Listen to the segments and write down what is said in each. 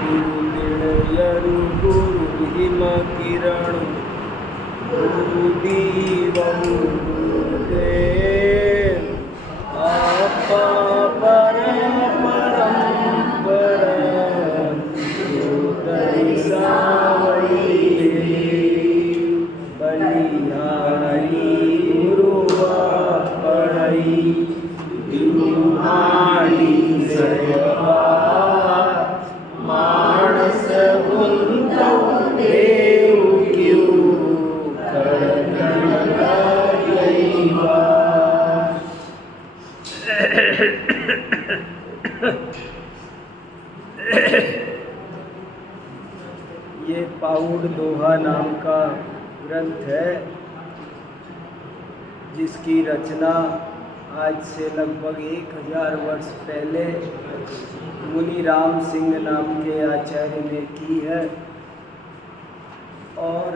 गुरुदिणयरु गुरुहिमकिरण गुरुदीवं गुरुदेव आपा परम्परा गुरुदर्शावै बलिहारी गुरुआ पढ़ई गुरुहारी सयबा मानस हुंदो देव क्यों ये पाउड दोहा नाम का ग्रंथ है, जिसकी रचना आज से लगभग 1000 वर्ष पहले मुनि राम सिंह नाम के आचार्य ने की है। और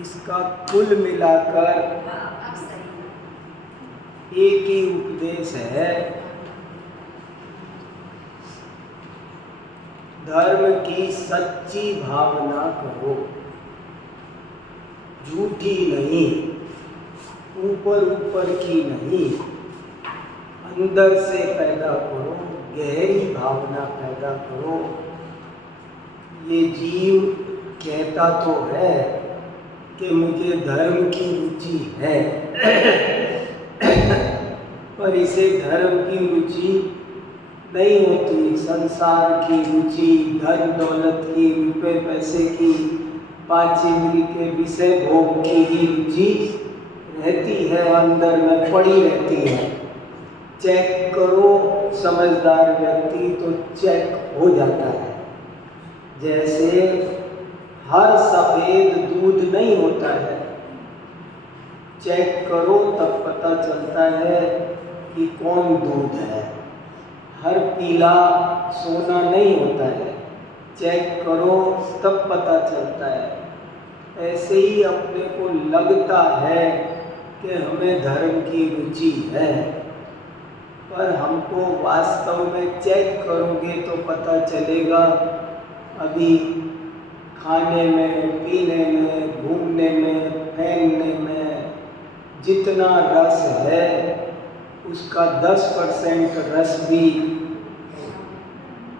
इसका कुल मिलाकर एक ही उपदेश है, धर्म की सच्ची भावना करो, झूठी नहीं, ऊपर ऊपर की नहीं, अंदर से पैदा करो, गहरी भावना पैदा करो। ये जीव कहता तो है कि मुझे धर्म की रुचि है पर इसे धर्म की रुचि नहीं होती, संसार की रुचि, धन दौलत की, रुपए पैसे की, पांच इंद्री के विषय भोग की ही रुचि रहती है, अंदर में पड़ी रहती है। चेक करो समझदार व्यक्ति तो चेक हो जाता है। जैसे हर सफेद दूध नहीं होता है, चेक करो तब पता चलता है कि कौन दूध है। हर पीला सोना नहीं होता है, चेक करो तब पता चलता है। ऐसे ही अपने को लगता है कि हमें धर्म की रुचि है, पर हमको वास्तव में चेक करोगे तो पता चलेगा अभी खाने में, पीने में, घूमने में, पहनने में जितना रस है उसका 10% रस भी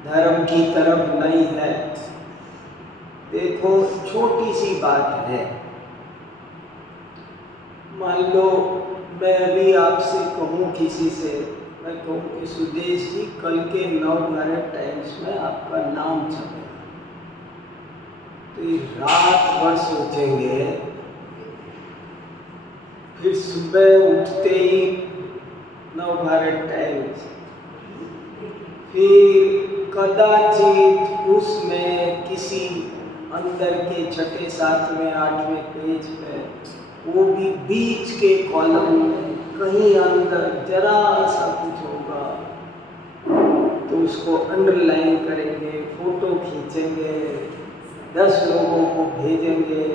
धर्म की तरफ नहीं है। देखो छोटी सी बात है, मान लो मैं अभी आपसे कहूँ किसी से, मैं कहूँ कि सुदेश जी कल के नवभारत टाइम्स में आपका नाम छपेगा, तो ये रात भर सोचेंगे, फिर सुबह उठते ही नवभारत टाइम्स, फिर कदाचित उसमें किसी अंदर के 6, 7, 8वें पेज पे वो भी बीच के कॉलम में कहीं अंदर जरा सा कुछ होगा तो उसको अंडरलाइन करेंगे, फोटो खींचेंगे, 10 लोगों को भेजेंगे।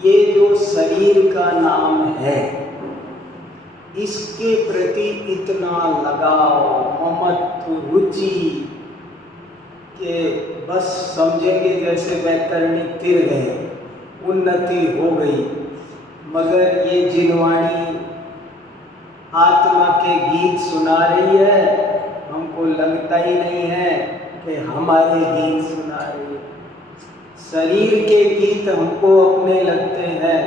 ये जो शरीर का नाम है इसके प्रति इतना लगाव, ममत्व, रुचि कि बस समझेंगे जैसे वैतरणी तिर गए, उन्नति हो गई। मगर ये जिनवाणी आत्मा के गीत सुना रही है, हमको लगता ही नहीं है कि हमारे गीत सुना रही है। शरीर के गीत हमको अपने लगते हैं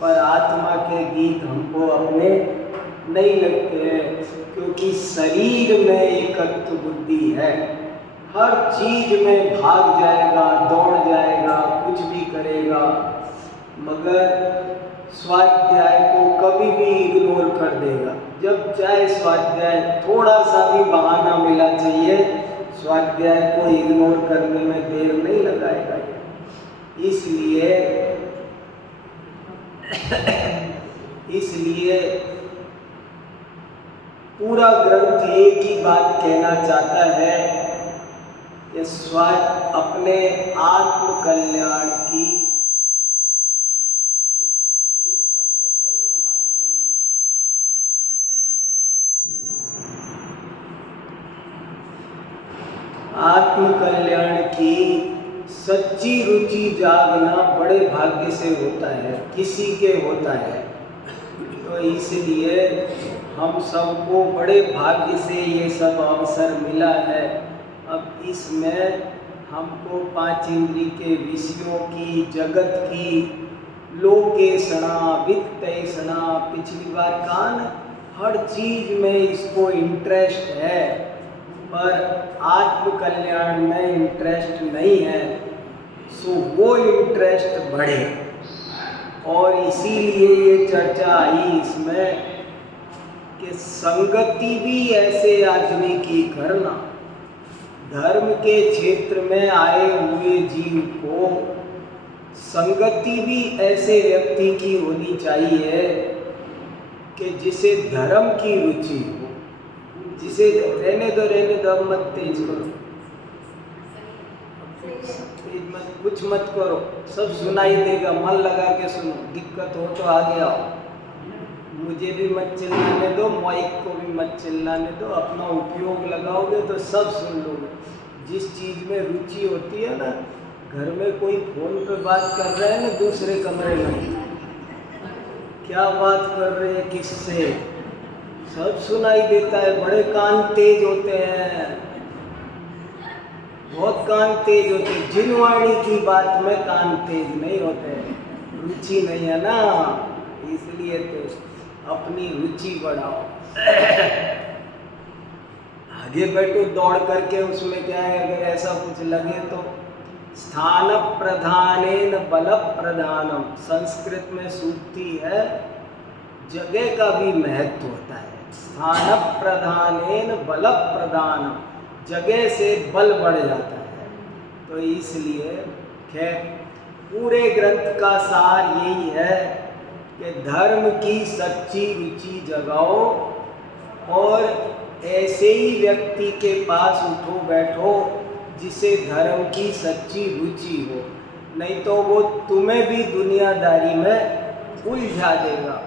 पर आत्मा के गीत हमको अपने नहीं लगते हैं, क्योंकि शरीर में एकत्व बुद्धि है, हर चीज में भाग जाएगा, दौड़ जाएगा, कुछ भी करेगा, मगर स्वाध्याय को कभी भी इग्नोर कर देगा। जब चाहे स्वाध्याय, थोड़ा सा भी बहाना मिला चाहिए, स्वाध्याय को इग्नोर करने में देर नहीं लगाएगा। इसलिए पूरा ग्रंथ एक ही बात कहना चाहता है कि अपने आत्म कल्याण की, आत्म कल्याण की सच्ची रुचि जागना बड़े भाग्य से होता है, किसी के होता है। तो इसलिए हम सबको बड़े भाग्य से ये सब अवसर मिला है। अब इसमें हमको पांच इंद्रिय के विषयों की, जगत की, लोकेशणा, वित्तेषणा, पिछली बार कान, हर चीज में इसको इंटरेस्ट है, पर आत्म कल्याण में इंटरेस्ट नहीं है। सो वो इंटरेस्ट बढ़े, और इसीलिए ये चर्चा आई इसमें कि संगति भी ऐसे आदमी की करना, धर्म के क्षेत्र में आए हुए जीव को संगति भी ऐसे व्यक्ति की होनी चाहिए कि जिसे धर्म की रुचि हो, जिसे रहने दो, अब मत तेज करो, तेज मत, कुछ मत करो, सब सुनाई देगा, मन लगा के सुनो, दिक्कत हो तो आगे आओ, मुझे भी मत चिल्लाने दो, माइक को भी मत चिल्लाने दो, अपना उपयोग लगाओगे तो सब सुन लोगे। जिस चीज़ में रुचि होती है ना, घर में कोई फोन पे बात कर रहा है ना दूसरे कमरे में, क्या बात कर रहे हैं किससे, सब सुनाई देता है। बड़े कान तेज होते हैं, बहुत कान तेज होते हैं। जिनवाणी की बात में कान तेज नहीं होते, रुचि नहीं है ना, इसलिए तो अपनी रुचि बढ़ाओ। आगे बैठो दौड़ करके, उसमें क्या है, अगर ऐसा कुछ लगे तो स्थान प्रधानेन बल प्रधानम, संस्कृत में सूक्ति है, जगह का भी महत्व होता है। स्थान प्रधानेन बल प्रधानम, जगह से बल बढ़ जाता है। तो इसलिए खैर पूरे ग्रंथ का सार यही है कि धर्म की सच्ची रुचि जगाओ, और ऐसे ही व्यक्ति के पास उठो बैठो जिसे धर्म की सच्ची रुचि हो, नहीं तो वो तुम्हें भी दुनियादारी में उलझा देगा।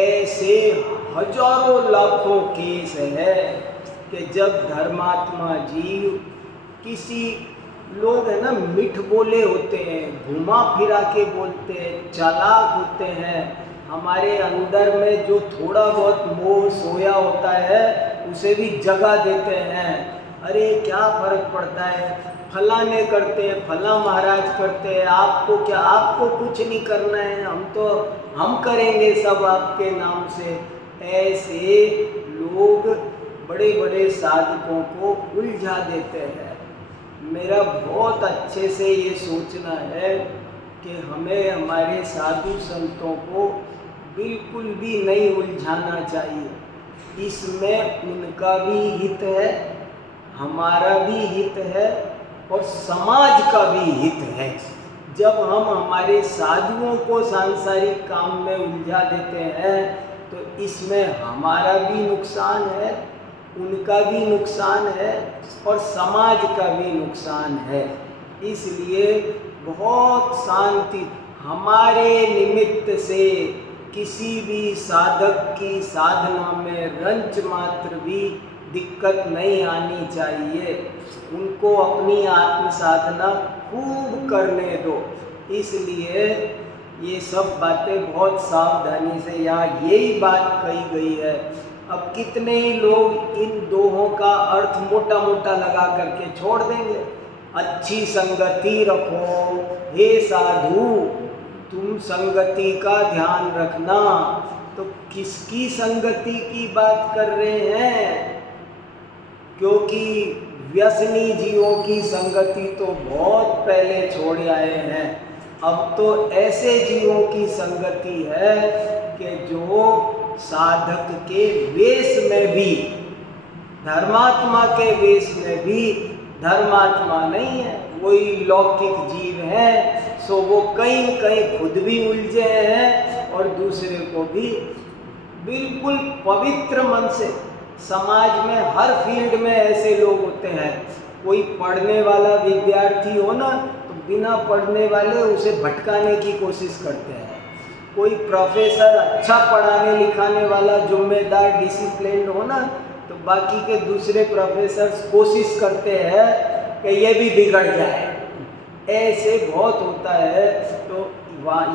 ऐसे हजारों लाखों केस है कि जब धर्मात्मा जीव, किसी लोग है ना मिठ बोले होते हैं, घुमा फिरा के बोलते हैं, चालाक होते हैं, हमारे अंदर में जो थोड़ा बहुत मोह सोया होता है उसे भी जगा देते हैं। अरे क्या फर्क पड़ता है, फलाने करते हैं, फला महाराज करते हैं, आपको क्या, आपको कुछ नहीं करना है, हम करेंगे सब आपके नाम से। ऐसे लोग बड़े बड़े साधकों को उलझा देते हैं। मेरा बहुत अच्छे से ये सोचना है कि हमें हमारे साधु संतों को बिल्कुल भी नहीं उलझाना चाहिए। इसमें उनका भी हित है, हमारा भी हित है, और समाज का भी हित है। जब हम हमारे साधुओं को सांसारिक काम में उलझा देते हैं तो इसमें हमारा भी नुकसान है, उनका भी नुकसान है, और समाज का भी नुकसान है। इसलिए बहुत शांति, हमारे निमित्त से किसी भी साधक की साधना में रंच मात्र भी दिक्कत नहीं आनी चाहिए। उनको अपनी आत्म साधना खूब करने दो। इसलिए ये सब बातें बहुत सावधानी से, यहाँ यही बात कही गई है। अब कितने ही लोग इन दोहों का अर्थ मोटा मोटा लगा करके छोड़ देंगे। अच्छी संगति रखो, हे साधु तुम संगति का ध्यान रखना। तो किसकी संगति की बात कर रहे हैं? क्योंकि व्यसनी जीवों की संगति तो बहुत पहले छोड़ आए हैं। अब तो ऐसे जीवों की संगति है कि जो साधक के वेश में भी, धर्मात्मा के वेश में भी धर्मात्मा नहीं है, वही लौकिक जीव है। सो वो कहीं न कहीं खुद भी उलझे हैं और दूसरे को भी बिल्कुल पवित्र मन से। समाज में हर फील्ड में ऐसे लोग होते हैं। कोई पढ़ने वाला विद्यार्थी हो ना, तो बिना पढ़ने वाले उसे भटकाने की कोशिश करते हैं। कोई प्रोफेसर अच्छा पढ़ाने लिखाने वाला, जिम्मेदार, डिसिप्लिन हो ना, तो बाकी के दूसरे प्रोफेसर कोशिश करते हैं कि ये भी बिगड़ जाए। ऐसे बहुत होता है। तो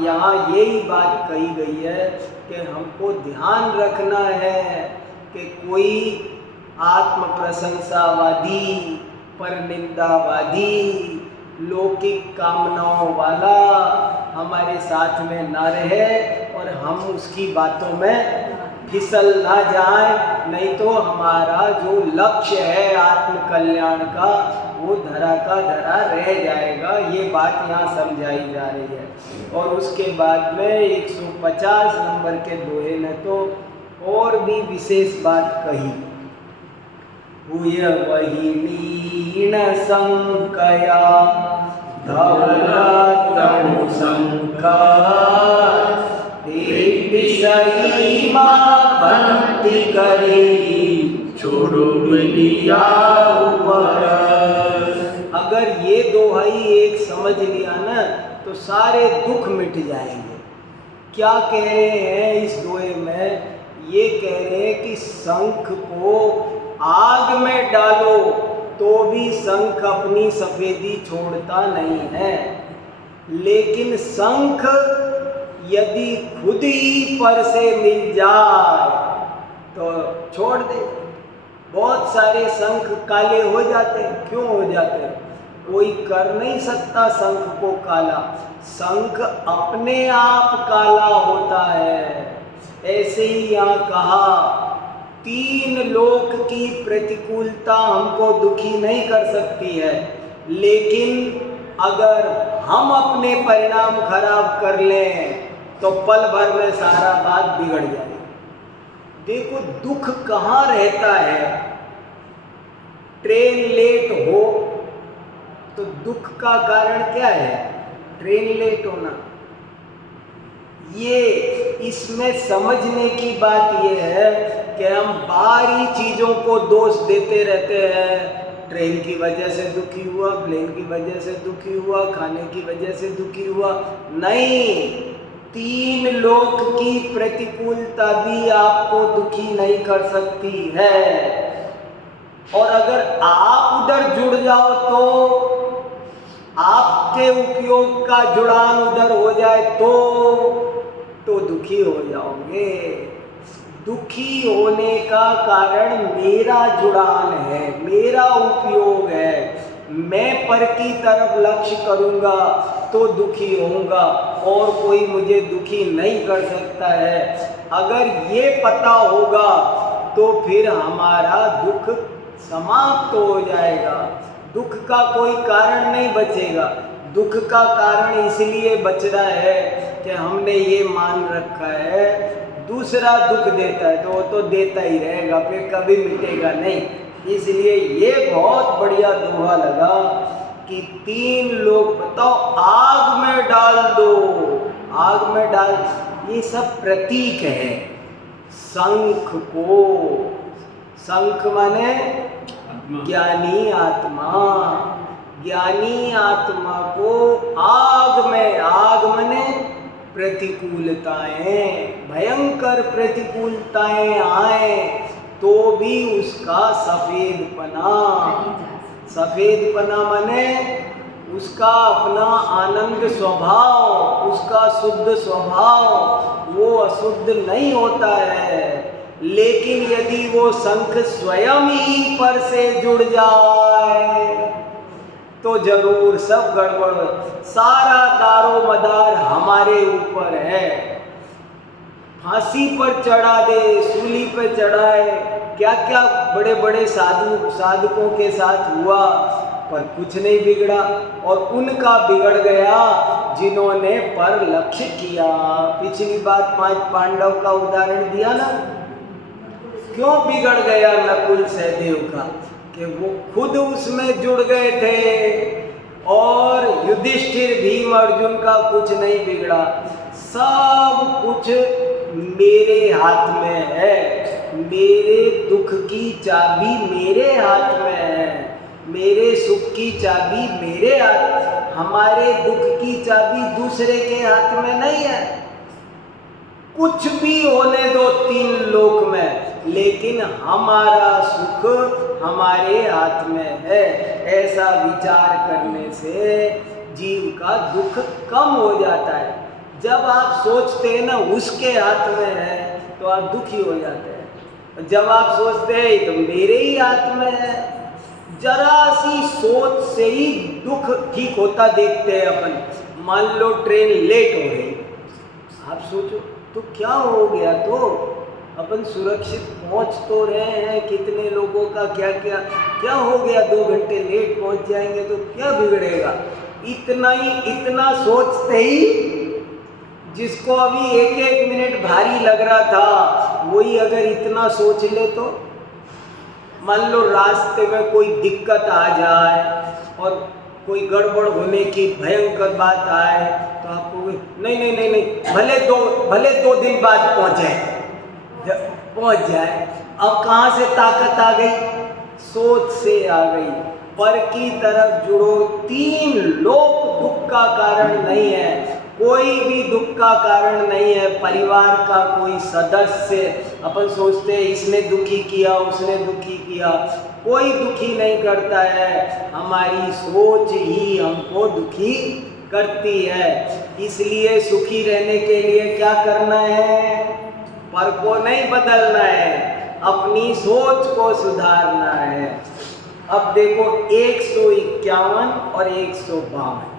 यहाँ यही बात कही गई है कि हमको ध्यान रखना है कि कोई आत्म प्रशंसावादी, परनिंदावादी, लौकिक कामनाओं वाला हमारे साथ में ना रहे और हम उसकी बातों में फिसल ना जाए, नहीं तो हमारा जो लक्ष्य है आत्म कल्याण का वो धरा का धरा रह जाएगा। ये बात यहाँ समझाई जा रही है। और उसके बाद में 150 नंबर के दोहे ने तो और भी विशेष बात कही। वहीनीन संकया धवला तनु संका विषयी मां भक्ति करी छोड़ो मिलिया ऊपर। अगर ये दोहाई एक समझ लिया ना तो सारे दुख मिट जाएंगे। क्या कह रहे हैं इस दोहे में? ये कह रहे हैं कि शंख को आग में डालो तो भी शंख अपनी सफेदी छोड़ता नहीं है, लेकिन शंख यदि खुद ही पर से मिल जाए तो छोड़ दे। बहुत सारे शंख काले हो जाते हैं। क्यों हो जाते हैं? कोई कर नहीं सकता शंख को काला। शंख अपने आप काला होता है। ऐसे ही यहाँ कहा, 3 लोक की प्रतिकूलता हमको दुखी नहीं कर सकती है, लेकिन अगर हम अपने परिणाम खराब कर लें तो पल भर में सारा बात बिगड़ जाएगी। देखो दुख कहाँ रहता है? ट्रेन लेट हो तो दुख का कारण क्या है? ट्रेन लेट होना। ये इसमें समझने की बात ये है कि हम बाहरी चीज़ों को दोष देते रहते हैं। ट्रेन की वजह से दुखी हुआ, प्लेन की वजह से दुखी हुआ, खाने की वजह से दुखी हुआ। नहीं, 3 लोक की प्रतिकूलता भी आपको दुखी नहीं कर सकती है। और अगर आप उधर जुड़ जाओ तो आपके उपयोग का जुड़ान उधर हो जाए तो दुखी हो जाओगे। दुखी होने का कारण मेरा जुड़ान है, मेरा उपयोग है। मैं पर की तरफ लक्ष्य करूँगा तो दुखी होऊंगा और कोई मुझे दुखी नहीं कर सकता है। अगर ये पता होगा तो फिर हमारा दुख समाप्त हो जाएगा। दुख का कोई कारण नहीं बचेगा। दुख का कारण इसलिए बच रहा है कि हमने ये मान रखा है दूसरा दुख देता है तो वो तो देता ही रहेगा, फिर कभी मिटेगा नहीं। इसलिए ये बहुत बढ़िया दोहा लगा कि 3 लोग बताओ आग में डाल दो, आग में डाल, ये सब प्रतीक है। शंख को, शंख माने ज्ञानी आत्मा, ज्ञानी आत्मा को आग में, आग माने प्रतिकूलताएं, भयंकर प्रतिकूलताएं आए तो भी उसका सफेदपना, सफेदपना माने उसका अपना आनंद स्वभाव, उसका शुद्ध स्वभाव वो अशुद्ध नहीं होता है। लेकिन यदि वो शंख स्वयं ही पर से जुड़ जाए तो जरूर सब गड़बड़, सारा दारो मदार हमारे ऊपर है। फांसी पर चढ़ा दे, सूली पर चढ़ाए, क्या क्या बड़े बड़े साधकों के साथ हुआ पर कुछ नहीं बिगड़ा। और उनका बिगड़ गया जिन्होंने पर लक्ष्य किया। पिछली बात 5 पांडव का उदाहरण दिया ना, क्यों बिगड़ गया नकुल सहदेव का? कि वो खुद उसमें जुड़ गए थे और युधिष्ठिर भीम अर्जुन का कुछ नहीं बिगड़ा। सब कुछ मेरे हाथ में है, मेरे दुख की चाबी मेरे हाथ में है, मेरे सुख की चाबी मेरे हाथ, हमारे दुख की चाबी दूसरे के हाथ में नहीं है। कुछ भी होने दो 3 लोक में, लेकिन हमारा सुख हमारे हाथ में है। ऐसा विचार करने से जीव का दुख कम हो जाता है। जब आप सोचते हैं ना उसके हाथ में है तो आप दुखी हो जाते हैं। जब आप सोचते हैं तो मेरे ही हाथ में है, जरा सी सोच से ही दुख ठीक होता देखते हैं अपन। मान लो ट्रेन लेट हो गई, आप सोचो तो क्या हो गया, तो अपन सुरक्षित पहुंच तो रहे हैं। कितने लोगों का क्या क्या क्या हो गया, 2 घंटे लेट पहुंच जाएंगे तो क्या बिगड़ेगा। इतना सोचते ही जिसको अभी 1-1 मिनट भारी लग रहा था वही अगर इतना सोच ले तो, मान लो रास्ते में कोई दिक्कत आ जाए और कोई गड़बड़ होने की भयंकर बात आए तो आपको नहीं, भले 2 दिन बाद पहुंच जाए। अब कहाँ से ताकत आ गई, सोच से आ गई। पर की तरफ जुड़ो, 3 लोग दुख का कारण नहीं है, कोई भी दुख का कारण नहीं है। परिवार का कोई सदस्य, अपन सोचते हैं इसने दुखी किया उसने दुखी किया, कोई दुखी नहीं करता है। हमारी सोच ही हमको दुखी करती है। इसलिए सुखी रहने के लिए क्या करना है, पर को नहीं बदलना है, अपनी सोच को सुधारना है। अब देखो 151 और 152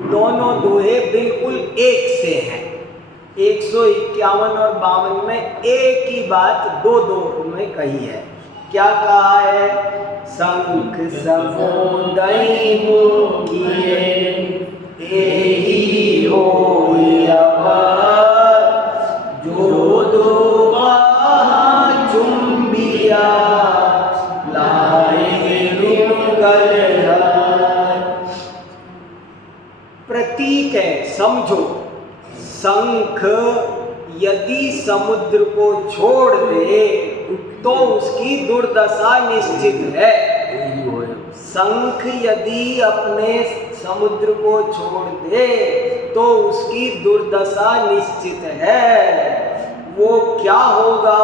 दोनों दोहे बिल्कुल एक से हैं। 151 और 52 में एक ही बात दो में कही है। क्या कहा है, शंख समोदय मुखिए एहि होई अवर, जो दो बाहाँ चुंबिया लाए रुंगल हर। प्रतीक है, समझो। शंख यदि समुद्र को छोड़ दे तो उसकी दुर्दशा निश्चित है। शंख यदि अपने समुद्र को छोड़ दे तो उसकी दुर्दशा निश्चित है। वो क्या होगा,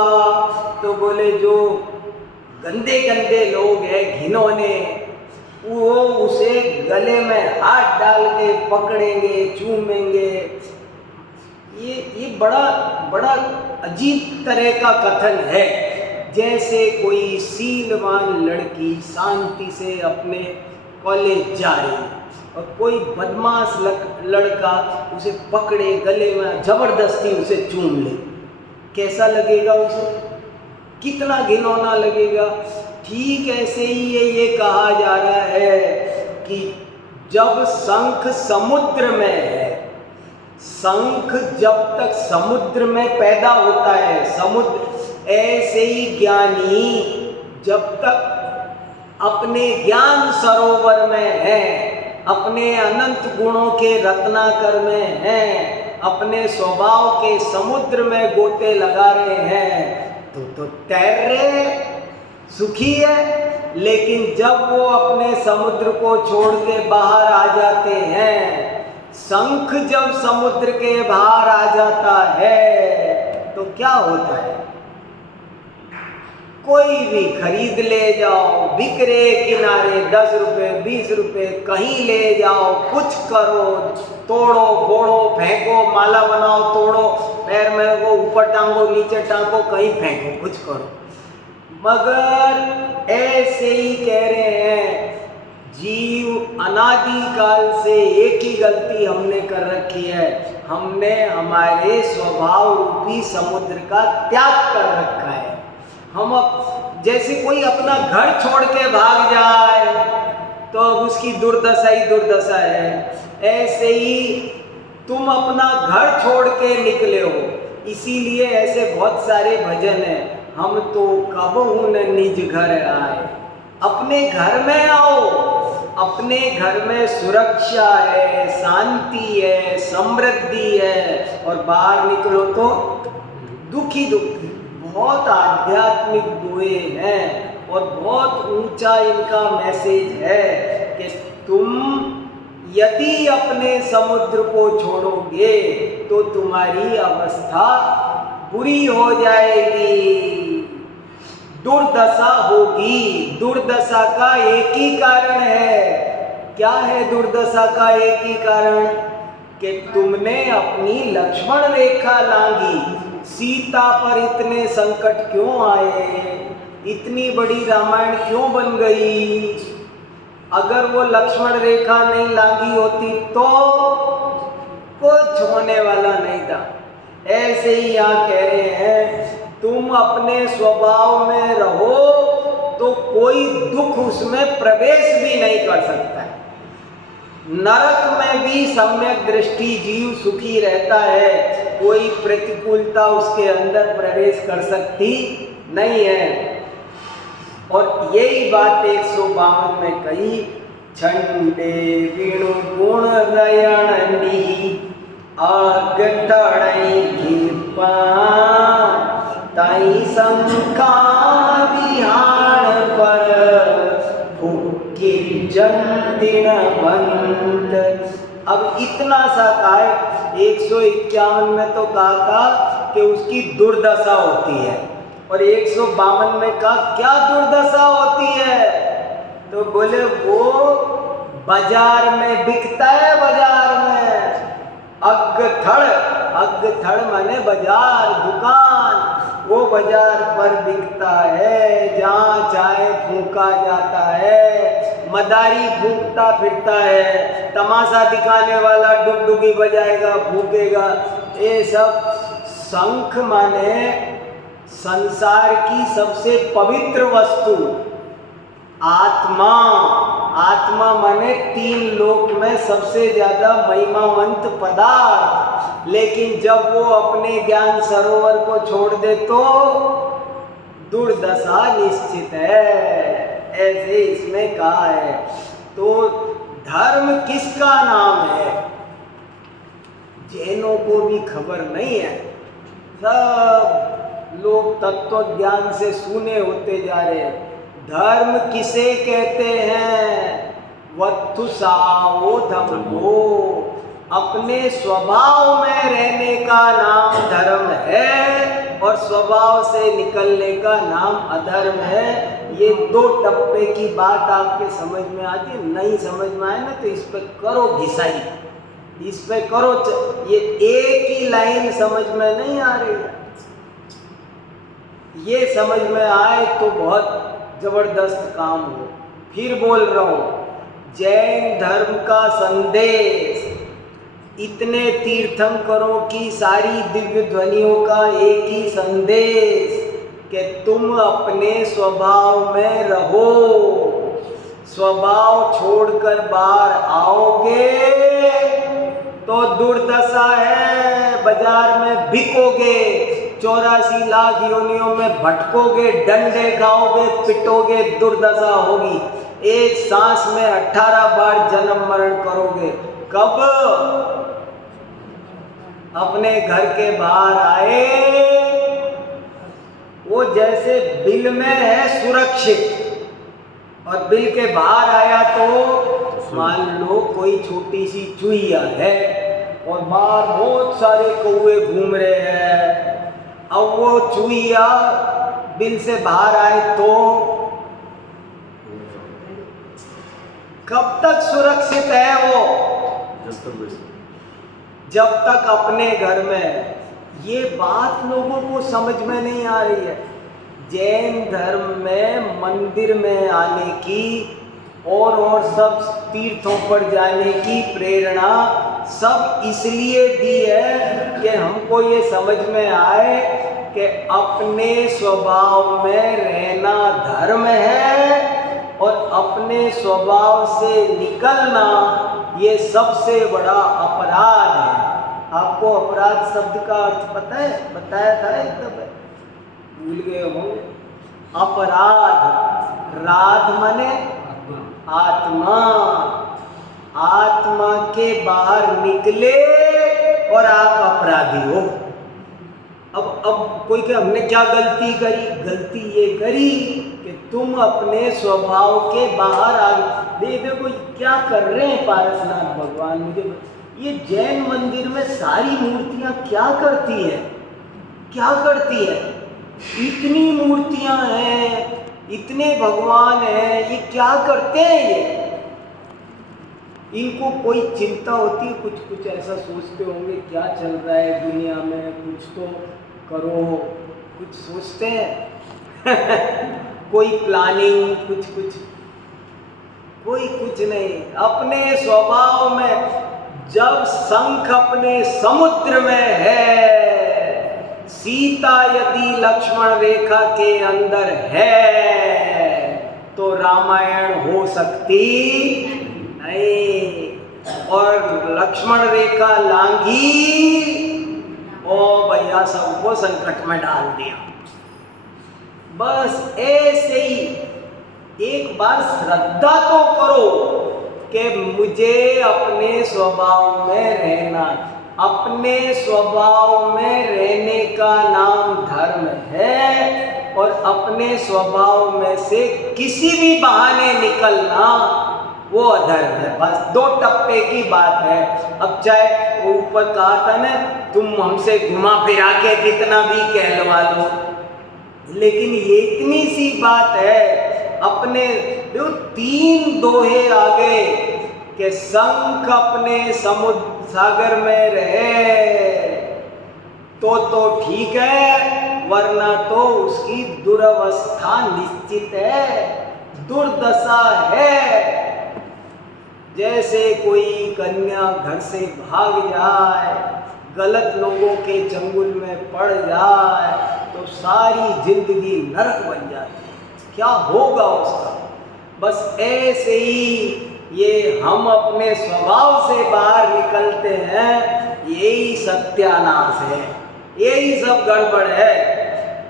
तो बोले जो गंदे गंदे लोग हैं, घिनौने, वो उसे गले में हाथ डाल के पकड़ेंगे, चूमेंगे। ये बड़ा अजीब तरह का कथन है। जैसे कोई सीलवान लड़की शांति से अपने कॉलेज जा रही है और कोई बदमाश लड़का उसे पकड़े, गले में जबरदस्ती उसे चूम ले, कैसा लगेगा उसे, कितना घिनौना लगेगा। ठीक ऐसे ही ये कहा जा रहा है कि जब शंख समुद्र में है, शंख जब तक समुद्र में पैदा होता है, समुद्र ऐसे ही ज्ञानी जब तक अपने ज्ञान सरोवर में है, अपने अनंत गुणों के रत्नाकर में हैं, अपने स्वभाव के समुद्र में गोते लगा रहे हैं तो तैर रहे, सुखी है। लेकिन जब वो अपने समुद्र को छोड़ के बाहर आ जाते हैं, शंख जब समुद्र के बाहर आ जाता है तो क्या होता है, कोई भी खरीद ले जाओ, बिक्रे किनारे 10 रुपए 20 रुपए, कहीं ले जाओ, कुछ करो, तोड़ो फोड़ो फेंको, माला बनाओ, तोड़ो, पैर में को ऊपर टांगो नीचे टांगो, कहीं फेंको, कुछ करो। मगर ऐसे ही कह रहे हैं, जीव अनादिकाल से एक ही गलती हमने कर रखी है, हमने हमारे स्वभाव रूपी समुद्र का त्याग कर रखा है। हम जैसे कोई अपना घर छोड़ के भाग जाए तो अब उसकी दुर्दशा ही दुर्दशा है, ऐसे ही तुम अपना घर छोड़ के निकले हो। इसीलिए ऐसे बहुत सारे भजन हैं, हम तो कब न निज घर आए। अपने घर में आओ, अपने घर में सुरक्षा है, शांति है, समृद्धि है, और बाहर निकलो तो दुखी दुखी। बहुत आध्यात्मिक दुए हैं और बहुत ऊंचा इनका मैसेज है कि तुम यदि अपने समुद्र को छोड़ोगे तो तुम्हारी अवस्था बुरी हो जाएगी। दुर्दशा होगी। दुर्दशा का एक ही कारण है। क्या है दुर्दशा का एक ही कारण? कि तुमने अपनी लक्ष्मण रेखा लांघी। सीता पर इतने संकट क्यों आए? इतनी बड़ी रामायण क्यों बन गई? अगर वो लक्ष्मण रेखा नहीं लांघी होती तो कुछ होने वाला नहीं था। ऐसे ही यहाँ कह रहे हैं, तुम अपने स्वभाव में रहो तो कोई दुख उसमें प्रवेश भी नहीं कर सकता है। नरक में भी सम्यक दृष्टि जीव सुखी रहता है, कोई प्रतिकूलता उसके अंदर प्रवेश कर सकती नहीं है। और यही बात 152 में कही, छंडे विणु गुण रयणी आग तड़ई कृपा ताई शंखा विहार पर फुकिर जंतिन बंद। अब इतना सा कहा है, 151 में तो कहा था कि उसकी दुर्दशा होती है, और 152 में कहा क्या दुर्दशा होती है? तो बोले वो बाजार में बिकता है, बाजार में अगथड़ माने बाजार, दुकान, वो बाजार पर बिकता है जहाँ चाहे फूंका जाता है। मदारी फूंकता फिरता है, तमाशा दिखाने वाला डुगडुगी बजाएगा, फूंकेगा। ये सब शंख माने संसार की सबसे पवित्र वस्तु आत्मा। आत्मा माने 3 लोक में सबसे ज्यादा महिमावंत पदार्थ। लेकिन जब वो अपने ज्ञान सरोवर को छोड़ दे तो दुर्दशा निश्चित है। ऐसे इसमें कहा है। तो धर्म किसका नाम है? जैनों को भी खबर नहीं है। सब लोग तत्व ज्ञान से सूने होते जा रहे हैं। धर्म किसे कहते हैं? वत्थु सावो धम्मो। अपने स्वभाव में रहने का नाम धर्म है और स्वभाव से निकलने का नाम अधर्म है। ये 2 टप्पे की बात आपके समझ में आती है? नहीं समझ में आए ना तो इस पे करो घिसाई, इस पे करो। ये एक ही लाइन समझ में नहीं आ रही है। ये समझ में आए तो बहुत जबरदस्त काम हो। फिर बोल रहा हूं, जैन धर्म का संदेश, इतने तीर्थंकरों की सारी दिव्य ध्वनियों का एक ही संदेश कि तुम अपने स्वभाव में रहो। स्वभाव छोड़कर बाहर आओगे तो दुर्दशा है। बाजार में बिकोगे, 84 लाख योनियों में भटकोगे, डंडे खाओगे, पिटोगे, दुर्दशा होगी। एक सांस में 18 बार जन्म मरण करोगे। कब? अपने घर के बाहर आए वो जैसे बिल में है सुरक्षित, और बिल के बाहर आया तो मान लो कोई छोटी सी चूहिया है और बाहर बहुत सारे कौवे घूम रहे हैं। अब वो चूहिया बिल से बाहर आए तो कब तक सुरक्षित है वो? जब तक अपने घर में। ये बात लोगों को समझ में नहीं आ रही है। जैन धर्म में मंदिर में आने की और सब तीर्थों पर जाने की प्रेरणा सब इसलिए दी है कि हमको ये समझ में आए कि अपने स्वभाव में रहना धर्म है और अपने स्वभाव से निकलना ये सबसे बड़ा अपराध है। आपको अपराध शब्द का अर्थ पता है? बताया था एकदम, भूल गए होंगे। अपराध, राध माने आत्मा। आत्मा के बाहर निकले और आप अपराधी हो। अब कोई कहे हमने क्या गलती करी? गलती ये करी कि तुम अपने स्वभाव के बाहर आ गए। देखो क्या कर रहे हैं पारसनाथ भगवान। मुझे ये जैन मंदिर में सारी मूर्तियां क्या करती है? क्या करती है? इतनी मूर्तियां हैं, इतने भगवान हैं, ये क्या करते हैं ये? इनको कोई चिंता होती है? कुछ ऐसा सोचते होंगे क्या चल रहा है दुनिया में, कुछ तो करो, कुछ सोचते हैं कोई प्लानिंग, कोई कुछ नहीं। अपने स्वभाव में जब शंख अपने समुद्र में है, सीता यदि लक्ष्मण रेखा के अंदर है, तो रामायण हो सकती नहीं। और लक्ष्मण रेखा लांघी, ओ भैया सबको संकट में डाल दिया। बस ऐसे ही एक बार श्रद्धा तो करो कि मुझे अपने स्वभाव में रहना। अपने स्वभाव में रहने का नाम धर्म है, और अपने स्वभाव में से किसी भी बहाने निकलना वो अधर्म है। बस दो टप्पे की बात है। अब चाहे ऊपर कहा था ना, तुम हमसे घुमा फिरा के कितना भी कहलवा लो, लेकिन ये इतनी सी बात है, अपने जो 3 दोहे आ गए कि शंख अपने समुद्र सागर में रहे तो ठीक है, वरना तो उसकी दुर्अवस्था निश्चित है, दुर्दशा है। जैसे कोई कन्या घर से भाग जाए, गलत लोगों के चंगुल में पड़ जाए, तो सारी जिंदगी नरक बन जाती है। क्या होगा उसका? बस ऐसे ही ये हम अपने स्वभाव से बाहर निकलते हैं, यही सत्यानाश है, यही सब गड़बड़ है।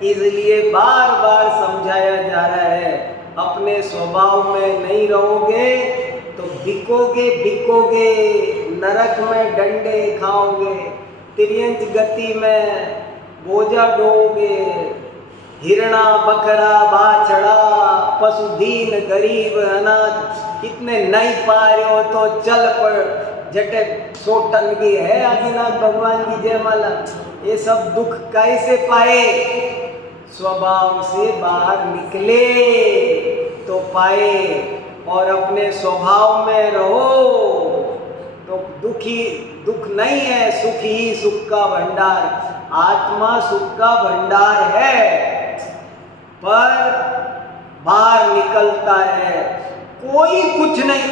इसलिए बार बार समझाया जा रहा है, अपने स्वभाव में नहीं रहोगे तो बिकोगे, नरक में डंडे खाओगे, तिर्यंच गति में बोझा ढोगे, हिरणा बकरा बाछड़ा पशु दीन गरीब अनाथ, कितने नहीं पा रहे हो तो चल पड़ जटे सोटन की है आदिनाथ भगवान की जयमाला। ये सब दुख कैसे पाए? स्वभाव से बाहर निकले तो पाए, और अपने स्वभाव में रहो तो दुख नहीं है, सुख ही सुख का भंडार। आत्मा सुख का भंडार है, पर बाहर निकलता है कोई कुछ नहीं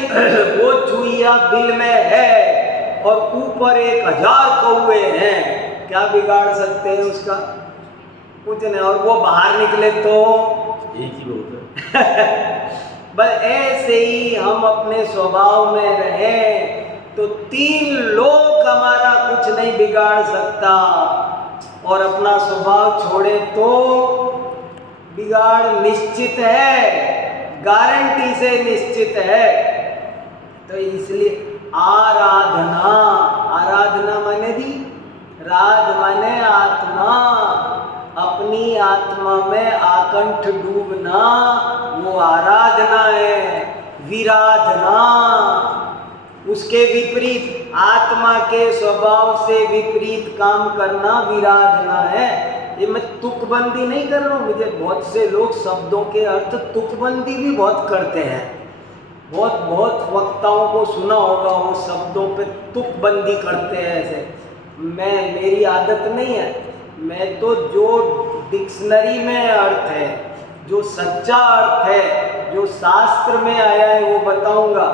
वो चुईया बिल में है और ऊपर 1000 कौवे हैं, क्या बिगाड़ सकते हैं उसका? कुछ नहीं। और वो बाहर निकले तो एक ही बहुत है। बस ऐसे ही हम अपने स्वभाव में रहें तो 3 लोग हमारा कुछ नहीं बिगाड़ सकता, और अपना स्वभाव छोड़े तो बिगाड़ निश्चित है, गारंटी से निश्चित है। तो इसलिए आराधना माने भी राध माने आत्मा, अपनी आत्मा में आकंठ डूबना वो आराधना है। विराधना उसके विपरीत, आत्मा के स्वभाव से विपरीत काम करना विराधना है। ये मैं तुकबंदी नहीं कर रहा हूँ, मुझे बहुत से लोग शब्दों के अर्थ तुकबंदी भी बहुत करते हैं। बहुत वक्ताओं को सुना होगा, वो शब्दों पे तुकबंदी करते हैं ऐसे। मेरी आदत नहीं है, मैं तो जो डिक्शनरी में अर्थ है, जो सच्चा अर्थ है, जो शास्त्र में आया है वो बताऊंगा।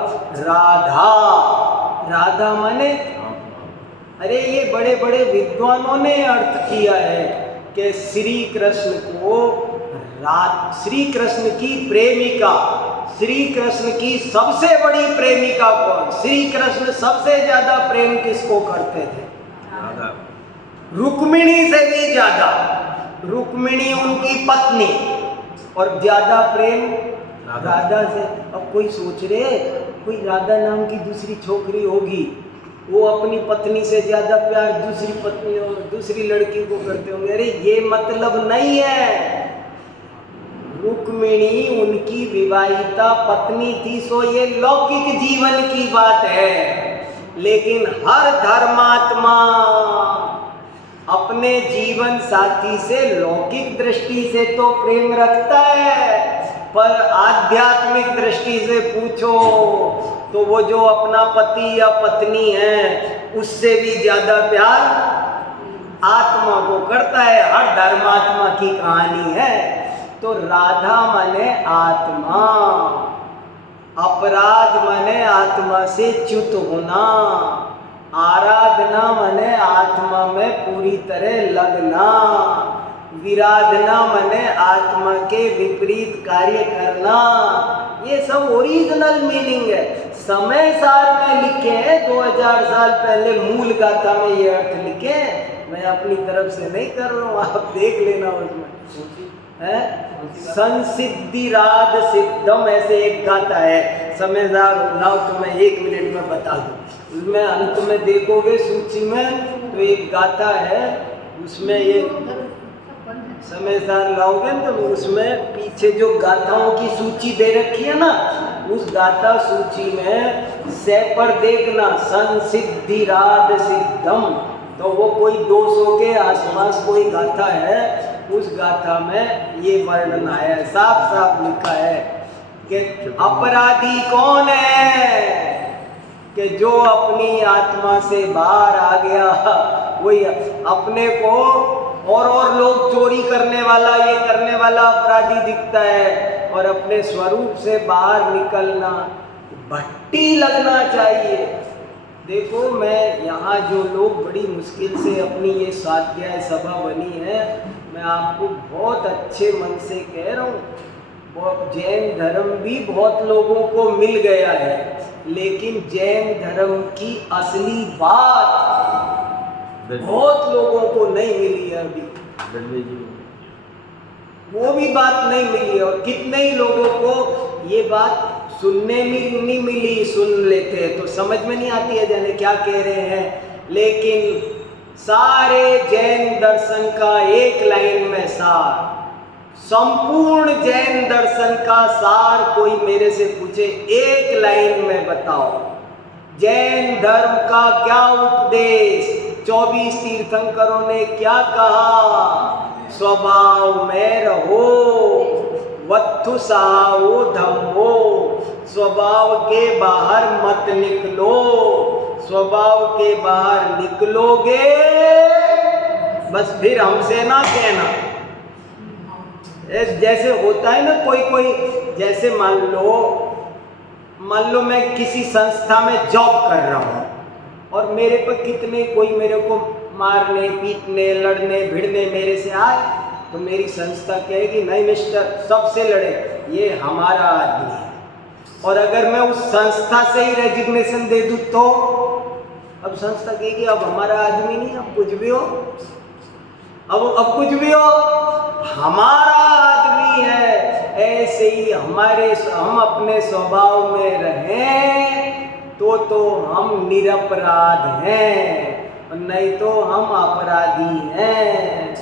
राधा माने, अरे ये बड़े बड़े विद्वानों ने अर्थ किया है कि श्री कृष्ण की प्रेमिका, श्री कृष्ण की सबसे बड़ी प्रेमिका कौन? श्री कृष्ण सबसे ज्यादा प्रेम किसको करते थे? रुक्मिणी से भी ज्यादा। रुक्मिणी उनकी पत्नी, और ज्यादा प्रेम राधा से। अब कोई सोच रहे कोई राधा नाम की दूसरी छोकरी होगी, वो अपनी पत्नी से ज्यादा प्यार दूसरी पत्नी और दूसरी लड़की को करते होंगे। अरे ये मतलब नहीं है। रुक्मिणी उनकी विवाहिता पत्नी थी, सो ये लौकिक जीवन की बात है। लेकिन हर धर्मात्मा अपने जीवन साथी से लौकिक दृष्टि से तो प्रेम रखता है, पर आध्यात्मिक दृष्टि से पूछो तो वो जो अपना पति या पत्नी है उससे भी ज्यादा प्यार आत्मा को करता है। हर धर्मात्मा की कहानी है। तो राधा माने आत्मा, अपराध माने आत्मा से च्युत होना, आराधना माने आत्मा में पूरी तरह लगना, विराधना माने आत्मा के विपरीत कार्य करना। ये सब ओरिजिनल मीनिंग है, समय सार में लिखे हैं। 2000 साल पहले मूल गाथा में ये अर्थ लिखे हैं। मैं अपनी तरफ से नहीं कर रहा हूँ, आप देख लेना उसमें है। संसिद्धिराद सिद्धम ऐसे एक गाथा है, समझदार लाओ तो मैं 1 मिनट में बता दूं। उसमें अंत में देखोगे सूची में तो एक गाथा है, उसमें ये समझदार लाओगे तो उसमें पीछे जो गाथाओं की सूची दे रखी है ना, उस गाथा सूची में से पर देखना संसिद्धिराद सिद्धम, तो वो कोई 200 के आसपास कोई गाथा है। उस गाथा में ये वर्णन आया है, साफ साफ लिखा है कि अपराधी कौन है कि जो अपनी आत्मा से बाहर आ गया, वही अपने को और लोग चोरी करने वाला, ये करने वाला अपराधी दिखता है, और अपने स्वरूप से बाहर निकलना भट्टी लगना चाहिए। देखो मैं यहाँ जो लोग बड़ी मुश्किल से अपनी ये स्वाध्याय सभा बनी है, मैं आपको बहुत अच्छे मन से कह रहा हूँ, जैन धर्म भी बहुत लोगों को मिल गया है, लेकिन जैन धर्म की असली बात बहुत लोगों को नहीं मिली है अभी, वो भी बात नहीं मिली है। और कितने ही लोगों को ये बात सुनने में नहीं मिली, सुन लेते हैं तो समझ में नहीं आती है जाने क्या कह रहे हैं। लेकिन सारे जैन दर्शन का एक लाइन में सार, संपूर्ण जैन दर्शन का सार कोई मेरे से पूछे एक लाइन में बताओ, जैन धर्म का क्या उपदेश, 24 तीर्थंकरों ने क्या कहा, स्वभाव में रहो, वत्थु साओ धम्मो, स्वभाव के बाहर मत निकलो, स्वभाव के बाहर निकलोगे बस फिर हमसे ना कहना। जैसे होता है ना कोई जैसे मान लो मैं किसी संस्था में जॉब कर रहा हूँ और मेरे पर कितने कोई मेरे को मारने पीटने लड़ने भिड़ने मेरे से आए, तो मेरी संस्था कहेगी नहीं मिस्टर सबसे लड़े, ये हमारा आदमी है। और अगर मैं उस संस्था से ही रेजिग्नेशन दे दूँ तो अब संस्था कहेगी अब हमारा आदमी नहीं, अब कुछ भी हो, अब कुछ भी हो हमारा आदमी है। ऐसे ही हम अपने स्वभाव में रहें तो हम निरपराध हैं, और नहीं तो हम अपराधी हैं,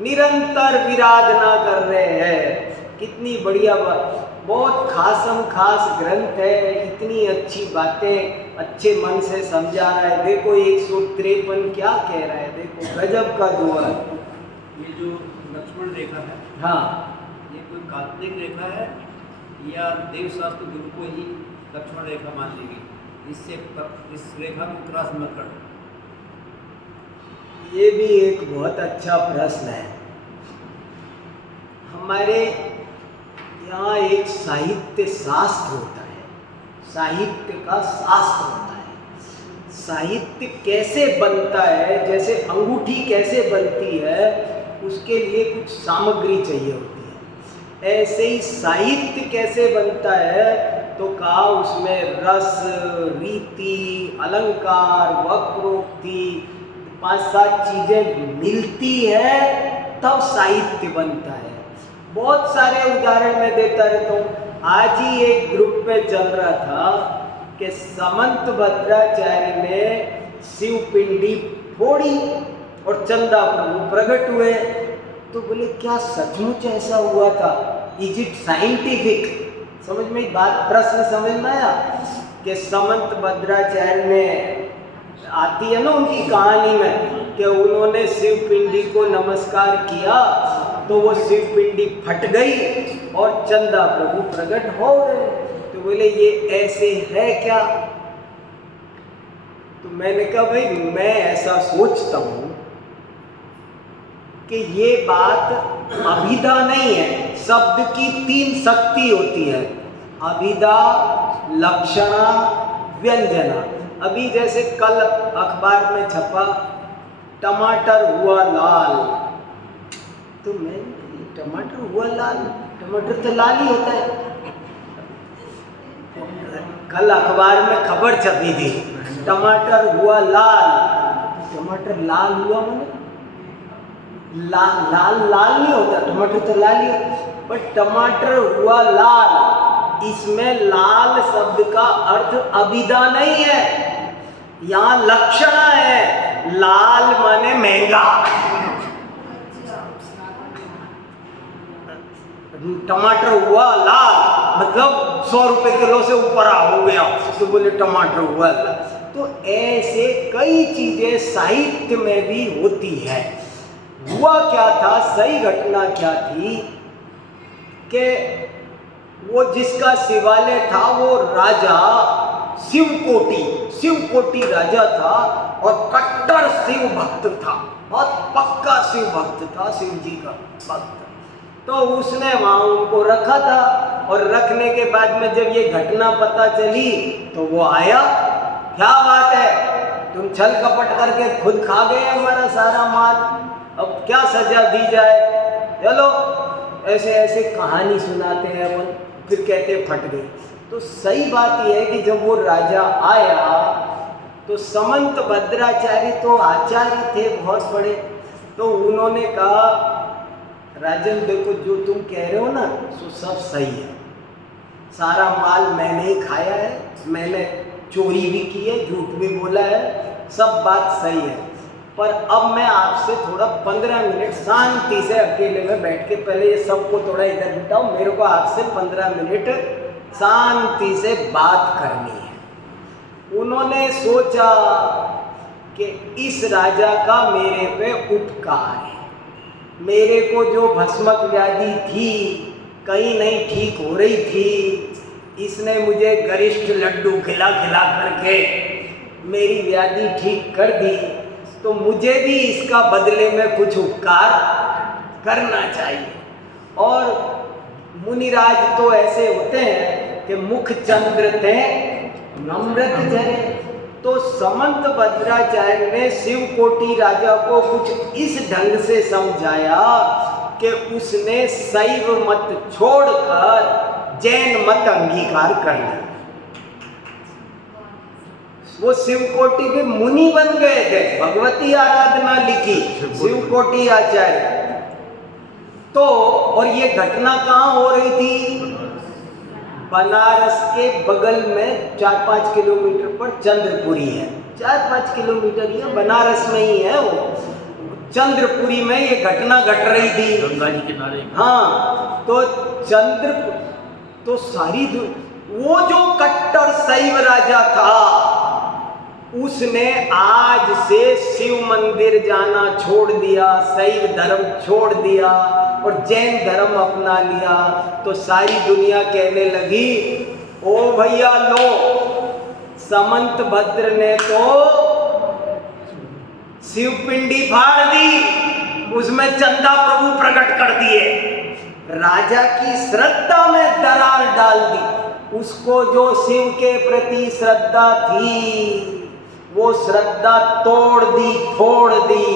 निरंतर विराधना कर रहे हैं। कितनी बढ़िया बात, बहुत खास ग्रंथ है, इतनी अच्छी बातें अच्छे मन से समझा रहा है। देखो 153 क्या कह रहा है, देखो गजब का दुआ। ये जो लक्ष्मण रेखा है, हाँ, ये कोई काल्पनिक रेखा है या देवशास्त्र गुरु को ही लक्ष्मण रेखा मान ली गई, इस रेखा को क्रॉस मत कर। ये भी एक बहुत अच्छा प्रश्न है। हमारे यहाँ एक साहित्य शास्त्र होता है, साहित्य का शास्त्र होता है। साहित्य कैसे बनता है, जैसे अंगूठी कैसे बनती है, उसके लिए कुछ सामग्री चाहिए होती है। ऐसे ही साहित्य कैसे बनता है, तो कहा उसमें रस, रीति, अलंकार, वक्रोक्ति, 5-7 चीजें मिलती है तब साहित्य बनता है। बहुत सारे उदाहरण मैं देता रहता हूँ। आज ही एक ग्रुप पे चल रहा था कि समंत भद्राचार्य ने शिव पिंडी फोड़ी और चंदा प्रभु प्रकट हुए, तो बोले क्या सचमुच ऐसा हुआ था, इज इट साइंटिफिक? समझ में बात, प्रश्न समझ में आया कि समंत भद्राचार्य ने आती है ना उनकी कहानी में कि उन्होंने शिव पिंडी को नमस्कार किया तो वो शिव पिंडी फट गई और चंदा प्रभु प्रकट हो गए। तो बोले ये ऐसे है क्या? तो मैंने कहा भाई मैं ऐसा सोचता हूँ कि ये बात अभिधा नहीं है। शब्द की 3 शक्ति होती है, अभिधा, लक्षणा, व्यंजना। अभी जैसे कल अखबार में छपा टमाटर हुआ लाल, तो मैं टमाटर हुआ लाल, टमाटर तो लाल ही होता है। कल अखबार में खबर छपी थी टमाटर हुआ लाल, टमाटर लाल हुआ मैंने लाल नहीं होता, टमाटर तो लाल ही होता, पर टमाटर हुआ लाल, इसमें लाल शब्द का अर्थ अभिधा नहीं है, यहाँ लक्षणा है। लाल माने महंगा, टमाटर हुआ लाल मतलब 100 रुपए किलो से ऊपर हो गया, तो बोले टमाटर हुआ लाल। तो ऐसे कई चीजें साहित्य में भी होती है। हुआ क्या था, सही घटना क्या थी कि वो जिसका शिवालय था वो राजा शिवकोटि राजा था और कट्टर शिव भक्त था, बहुत पक्का शिव भक्त था, शिव जी का भक्त। तो उसने वहाँ उनको रखा था और रखने के बाद में जब ये घटना पता चली तो वो आया, क्या बात है, तुम छल कपट करके खुद खा गए हमारा सारा माल, अब क्या सजा दी जाए? चलो ऐसे ऐसे कहानी सुनाते हैं अपन, फिर कहते फट गई। तो सही बात यह है कि जब वो राजा आया तो समंत भद्राचार्य तो आचार्य थे बहुत बड़े, तो उन्होंने कहा राजन देखो जो तुम कह रहे हो ना सो सब सही है, सारा माल मैंने ही खाया है, मैंने चोरी भी की है, झूठ भी बोला है, सब बात सही है, पर अब मैं आपसे थोड़ा 15 मिनट शांति से अकेले में बैठ के, पहले ये सबको थोड़ा इधर बिठाओ, मेरे को आपसे 15 मिनट शांति से बात करनी है। उन्होंने सोचा कि इस राजा का मेरे पे उपकार है, मेरे को जो भस्मक व्याधि थी कहीं नहीं ठीक हो रही थी, इसने मुझे गरिष्ठ लड्डू खिला खिला करके मेरी व्याधि ठीक कर दी, तो मुझे भी इसका बदले में कुछ उपकार करना चाहिए। और मुनिराज तो ऐसे होते हैं कि मुख चंद्र थे नम्रत जरे, तो समंत भद्राचार्य ने शिवकोटि राजा को कुछ इस ढंग से समझाया कि उसने शैव मत छोड़कर जैन मत अंगीकार कर लिया। वो शिवकोटि के मुनि बन गए थे, भगवती आराधना लिखी शिवकोटि आचार्य। तो और ये घटना कहाँ हो रही थी? बनारस के बगल में 4-5 किलोमीटर पर चंद्रपुरी है, 4-5 किलोमीटर ही बनारस में ही है वो, चंद्रपुरी में ये घटना घट रही थी, गंगा जी किनारे। हाँ, तो सारी वो जो कट्टर शैव राजा था उसने आज से शिव मंदिर जाना छोड़ दिया, शैव धर्म छोड़ दिया और जैन धर्म अपना लिया। तो सारी दुनिया कहने लगी ओ भैया लो, समंत भद्र ने तो शिव पिंडी फाड़ दी, उसमें चंदा प्रभु प्रकट कर दिए, राजा की श्रद्धा में दरार डाल दी। उसको जो शिव के प्रति श्रद्धा थी वो श्रद्धा तोड़ दी, फोड़ दी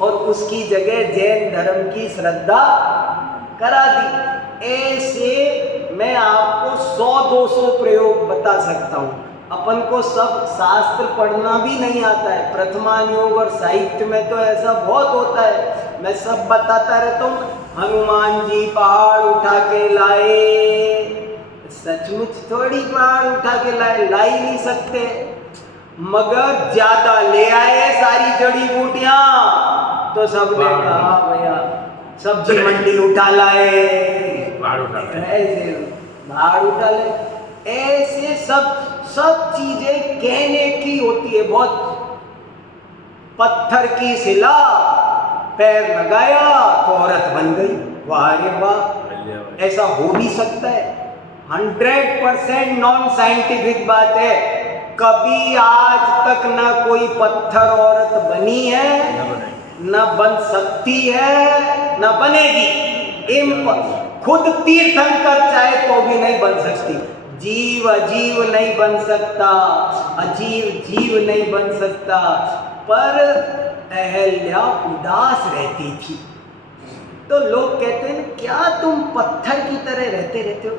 और उसकी जगह जैन धर्म की श्रद्धा करा दी। ऐसे मैं आपको 100-200 प्रयोग बता सकता हूँ। अपन को सब शास्त्र पढ़ना भी नहीं आता है, प्रथमान योग और साहित्य में तो ऐसा बहुत होता है, मैं सब बताता रहता हूँ। हनुमान जी पहाड़ उठा के लाए, सचमुच थोड़ी पहाड़ उठा के लाए, ला ही नहीं सकते, मगर ज्यादा ले आए सारी जड़ी बूटियां, तो सबने कहा भैया सब्जी मंडी उठा लाए, ऐसे भाड़ उठा ले। ऐसे सब चीजें कहने की होती है, बहुत पत्थर की शिला पैर लगाया तो औरत बन गई। वाह रे वाह, ऐसा हो भी सकता है? 100% नॉन साइंटिफिक बात है। कभी आज तक ना कोई पत्थर औरत बनी है, न बन सकती है, न बनेगी। खुद तीर्थंकर चाहे तो भी नहीं बन सकती। जीव अजीव नहीं बन सकता, अजीव जीव नहीं बन सकता। पर अहल्या उदास रहती थी, तो लोग कहते हैं क्या तुम पत्थर की तरह रहते हो,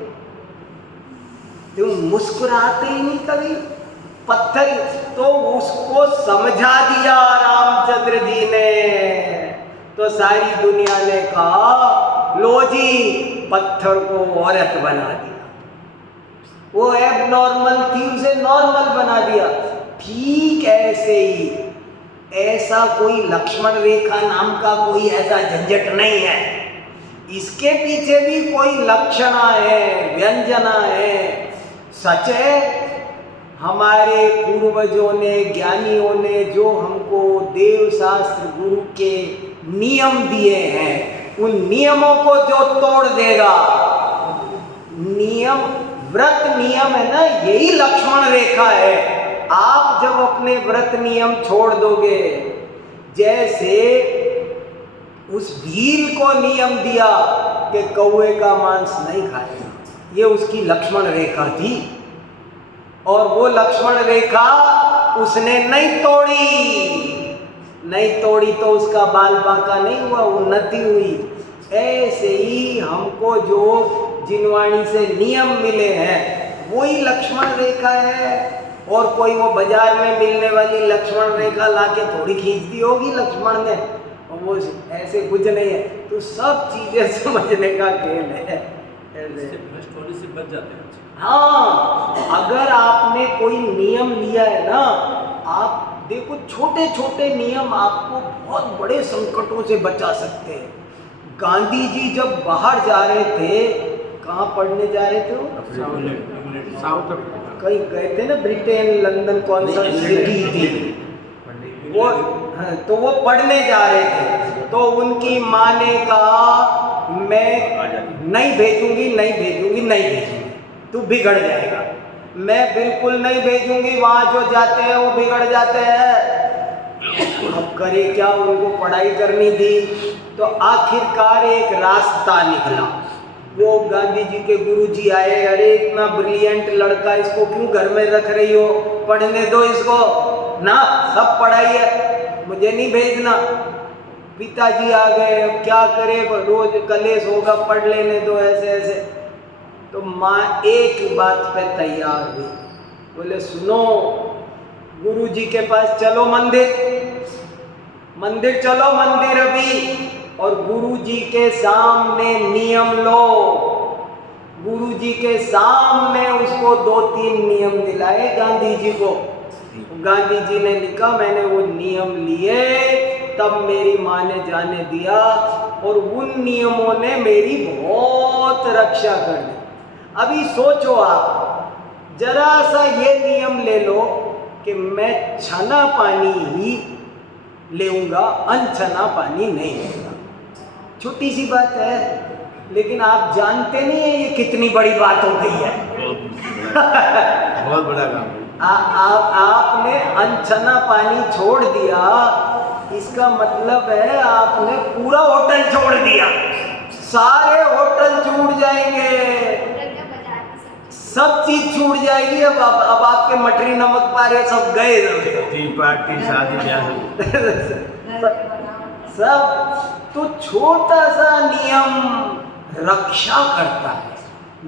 तुम मुस्कुराते ही नहीं कभी। पत्थर तो उसको समझा दिया रामचंद्र जी ने, तो सारी दुनिया ने कहा लो जी पत्थर को औरत बना दिया। वो एबनॉर्मल थी, उसे नॉर्मल बना दिया। ठीक ऐसे ही ऐसा कोई लक्ष्मण रेखा नाम का कोई ऐसा झंझट नहीं है। इसके पीछे भी कोई लक्षणा है, व्यंजना है। सच है, हमारे पूर्वजों ने, ज्ञानियों ने जो हमको देव शास्त्र गुरु के नियम दिए हैं, उन नियमों को जो तोड़ देगा, नियम व्रत नियम है ना, यही लक्ष्मण रेखा है। आप जब अपने व्रत नियम छोड़ दोगे, जैसे उस भील को नियम दिया कि कौवे का मांस नहीं खाएगा, ये उसकी लक्ष्मण रेखा थी, और वो लक्ष्मण रेखा उसने नहीं तोड़ी तो उसका बाल बांका नहीं हुआ, उन्नति हुई। ऐसे ही हमको जो जिनवाणी से नियम मिले हैं वही लक्ष्मण रेखा है। और कोई वो बाजार में मिलने वाली लक्ष्मण रेखा लाके थोड़ी खींच दी होगी लक्ष्मण ने, और वो ऐसे कुछ नहीं है। तो सब चीजें समझने का खेल है, ऐसे बच जाते हैं। हाँ, अगर आपने कोई नियम लिया है ना, आप देखो छोटे छोटे नियम आपको बहुत बड़े संकटों से बचा सकते हैं। गांधी जी जब बाहर जा रहे थे, कहाँ पढ़ने जा रहे थे? साउथ कहीं गए थे ना, ब्रिटेन, लंदन, कौन सा सिटी थी वो, तो वो पढ़ने जा रहे थे। तो उनकी माँ ने कहा मैं नहीं भेजूंगी, तू बिगड़ जाएगा। मैं बिल्कुल नहीं भेजूंगी, वहाँ जो जाते हैं वो बिगड़ जाते हैं। अब करे क्या, उनको पढ़ाई करनी थी। तो आखिरकार एक रास्ता निकला। वो गांधी जी के गुरुजी आए, अरे इतना ब्रिलियंट लड़का, इसको क्यों घर में रख रही हो, पढ़ने दो इसको ना, सब पढ़ाई है, मुझे नहीं भेजना। पिताजी आ गए, अब क्या करे, रोज कलेश होगा, पढ़ लेने दो ऐसे ऐसे। तो माँ एक बात पे तैयार हुई, बोले सुनो, गुरुजी के पास चलो, मंदिर चलो, मंदिर अभी, और गुरुजी के सामने नियम लो। गुरुजी के सामने उसको 2-3 नियम दिलाए गांधी जी को। गांधी जी ने लिखा, मैंने वो नियम लिए, तब मेरी माँ ने जाने दिया, और उन नियमों ने मेरी बहुत रक्षा कर दी। अभी सोचो आप, जरा सा ये नियम ले लो कि मैं छना पानी ही लेऊंगा, अनछना पानी नहीं लेऊंगा। छोटी सी बात है, लेकिन आप जानते नहीं है ये कितनी बड़ी बात हो गई है। बहुत बड़ा काम है। आपने अनछना पानी छोड़ दिया, इसका मतलब है आपने पूरा होटल छोड़ दिया। सारे होटल छूट जाएंगे, सब चीज छूट जाएगी। अब आपके मटरी नमक पारे सब गए, टी पार्टी, शादी ब्याह सब। तो छोटा सा नियम रक्षा करता है,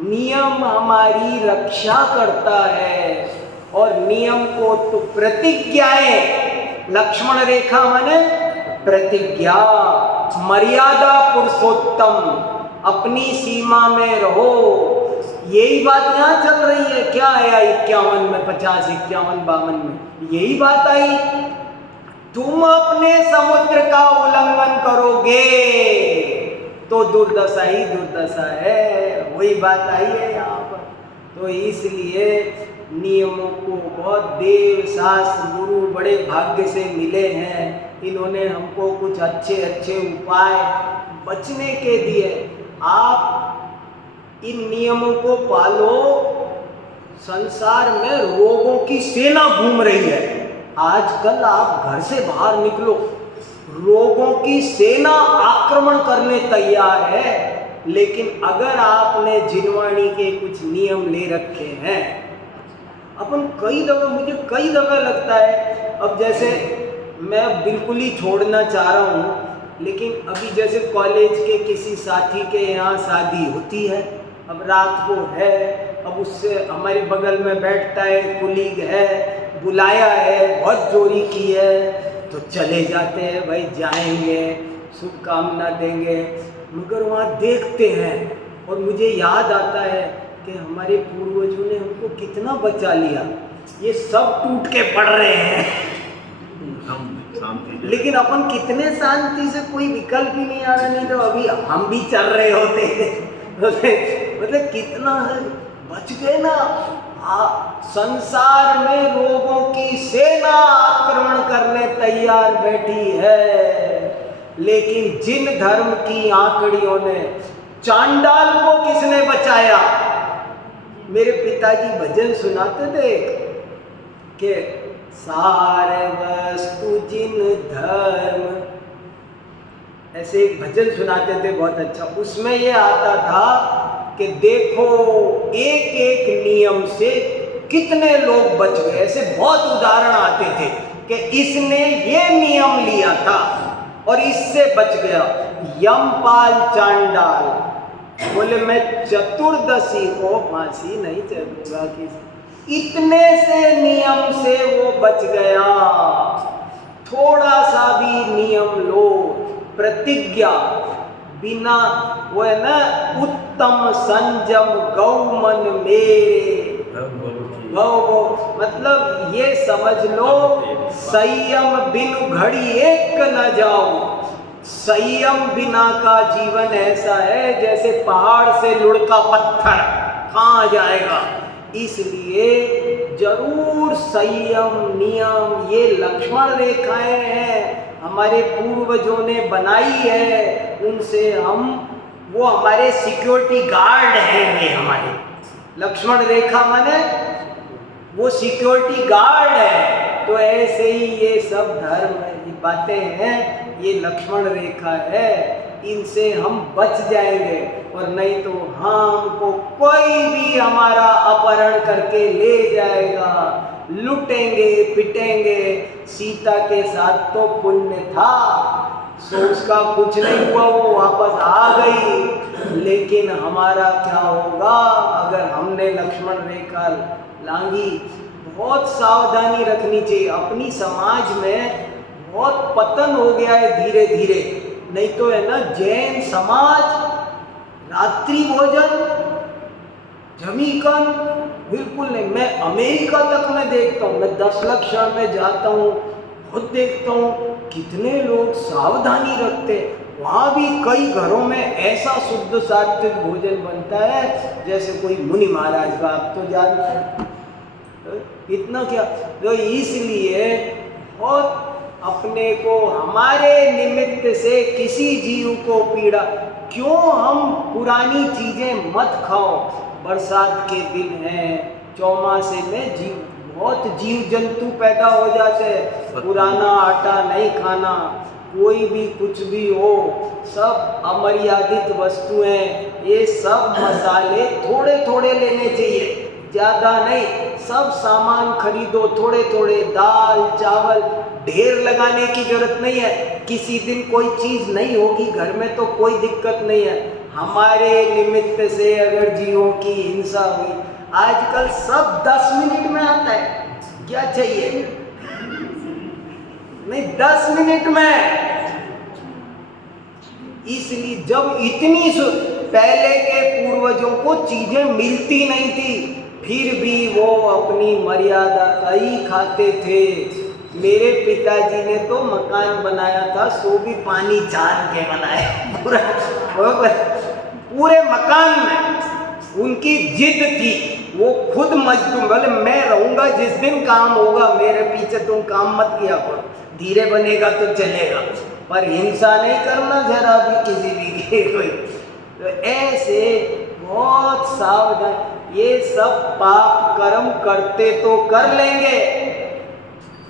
नियम हमारी रक्षा करता है। और नियम को तो प्रतिज्ञाएं, लक्ष्मण रेखा माने प्रतिज्ञा, मर्यादा पुरुषोत्तम, अपनी सीमा में रहो। यही बात यहाँ चल रही है। क्या आया 51 में, 50, 51, 52 में यही बात आई। तुम अपने समुद्र का उल्लंघन करोगे तो दुर्दशा ही दुर्दशा है, वही बात आई है यहाँ पर। तो इसलिए नियमों को बहुत देव शास्त्र गुरु बड़े भाग्य से मिले हैं। इन्होंने हमको कुछ अच्छे अच्छे उपाय बचने के दिए। आप इन नियमों को पालो। संसार में रोगों की सेना घूम रही है। आजकल आप घर से बाहर निकलो, रोगों की सेना आक्रमण करने तैयार है। लेकिन अगर आपने जिनवाणी के कुछ नियम ले रखे हैं, अपन मुझे कई दफा लगता है, अब जैसे मैं बिल्कुल ही छोड़ना चाह रहा हूँ, लेकिन अभी जैसे कॉलेज के किसी साथी के यहाँ शादी होती है, अब रात को है, अब उससे हमारे बगल में बैठता है, कुलीग है, बुलाया है, बहुत जोरी की है, तो चले जाते हैं, भाई जाएंगे, शुभकामना देंगे। मगर वहाँ देखते हैं और मुझे याद आता है कि हमारे पूर्वजों ने हमको कितना बचा लिया। ये सब टूट के पड़ रहे हैं, लेकिन अपन कितने शांति से, कोई विकल्प ही नहीं आ रहा, नहीं तो अभी हम भी चल रहे होते। मतलब कितना बच गए ना। संसार में रोगों की सेना आक्रमण करने तैयार बैठी है, लेकिन जिन धर्म की आंकड़ियों ने, चांडाल को किसने बचाया? मेरे पिताजी भजन सुनाते थे कि सारे वस्तु जिन धर्म, ऐसे एक भजन सुनाते थे बहुत अच्छा। उसमें ये आता था कि देखो एक एक नियम से कितने लोग बच गए। ऐसे बहुत उदाहरण आते थे कि इसने ये नियम लिया था और इससे बच गया। यमपाल चांडाल बोले मैं चतुर्दशी को फांसी नहीं चढ़ूंगा किसी, इतने से नियम से वो बच गया। थोड़ा सा भी नियम लो, प्रतिज्ञा बिना, वो है ना, उत्तम संयम गौ मन मेरे, गौ मतलब ये समझ लो, संयम बिन घड़ी एक न जाओ। संयम बिना का जीवन ऐसा है जैसे पहाड़ से लुढ़का पत्थर, कहाँ जाएगा। इसलिए जरूर संयम नियम, ये लक्ष्मण रेखाएं हैं, हमारे पूर्वजों ने बनाई है। उनसे हम, वो हमारे सिक्योरिटी गार्ड हैं। वे हमारे लक्ष्मण रेखा माने वो सिक्योरिटी गार्ड है। तो ऐसे ही ये सब धर्म बातें हैं, ये लक्ष्मण रेखा है, इनसे हम बच जाएंगे। और नहीं तो हमको कोई भी हमारा अपहरण करके ले जाएगा, लुटेंगे पिटेंगे। सीता के साथ तो पुण्य था, सो उसका कुछ नहीं हुआ, वो वापस आ गई। लेकिन हमारा क्या होगा अगर हमने लक्ष्मण रेखा लांगी? बहुत सावधानी रखनी चाहिए। अपनी समाज में बहुत पतन हो गया है धीरे धीरे। नहीं तो है ना, जैन समाज रात्रि भोजन जमीकन बिल्कुल नहीं। मैं अमेरिका तक में देखता हूँ, मैं 10 लाख शहर में जाता हूँ, खुद देखता हूँ कितने लोग सावधानी रखते। वहाँ भी कई घरों में ऐसा शुद्ध सात्विक भोजन बनता है जैसे कोई मुनि महाराज का, आप तो जानते हैं। इतना क्या, तो इसलिए बहुत अपने को, हमारे निमित्त से किसी जीव को पीड़ा क्यों? हम पुरानी चीजें मत खाओ। बरसात के दिन हैं, चौमासे में बहुत जीव जंतु पैदा हो जाते हैं। पुराना आटा नहीं खाना, कोई भी कुछ भी हो, सब अमर्यादित वस्तुएं, ये सब मसाले थोड़े थोड़े लेने चाहिए, ज़्यादा नहीं। सब सामान खरीदो थोड़े थोड़े, दाल चावल ढेर लगाने की जरूरत नहीं है। किसी दिन कोई चीज़ नहीं होगी घर में तो कोई दिक्कत नहीं है। हमारे निमित्त से अगर जीवों की हिंसा हुई, आजकल सब 10 मिनट में आता है, क्या चाहिए? नहीं, 10 मिनट में। इसलिए जब इतनी पहले के पूर्वजों को चीजें मिलती नहीं थी, फिर भी वो अपनी मर्यादा का ही खाते थे। मेरे पिताजी ने तो मकान बनाया था, सो भी पानी छान के बनाया पूरे मकान में। उनकी जिद थी वो खुद मजदूर, बोले मैं रहूंगा, जिस दिन काम होगा मेरे पीछे तुम काम मत किया करो, धीरे बनेगा तो चलेगा, पर हिंसा नहीं करना जरा भी किसी भी की कोई। तो ऐसे बहुत सावधान, ये सब पाप कर्म करते तो कर लेंगे,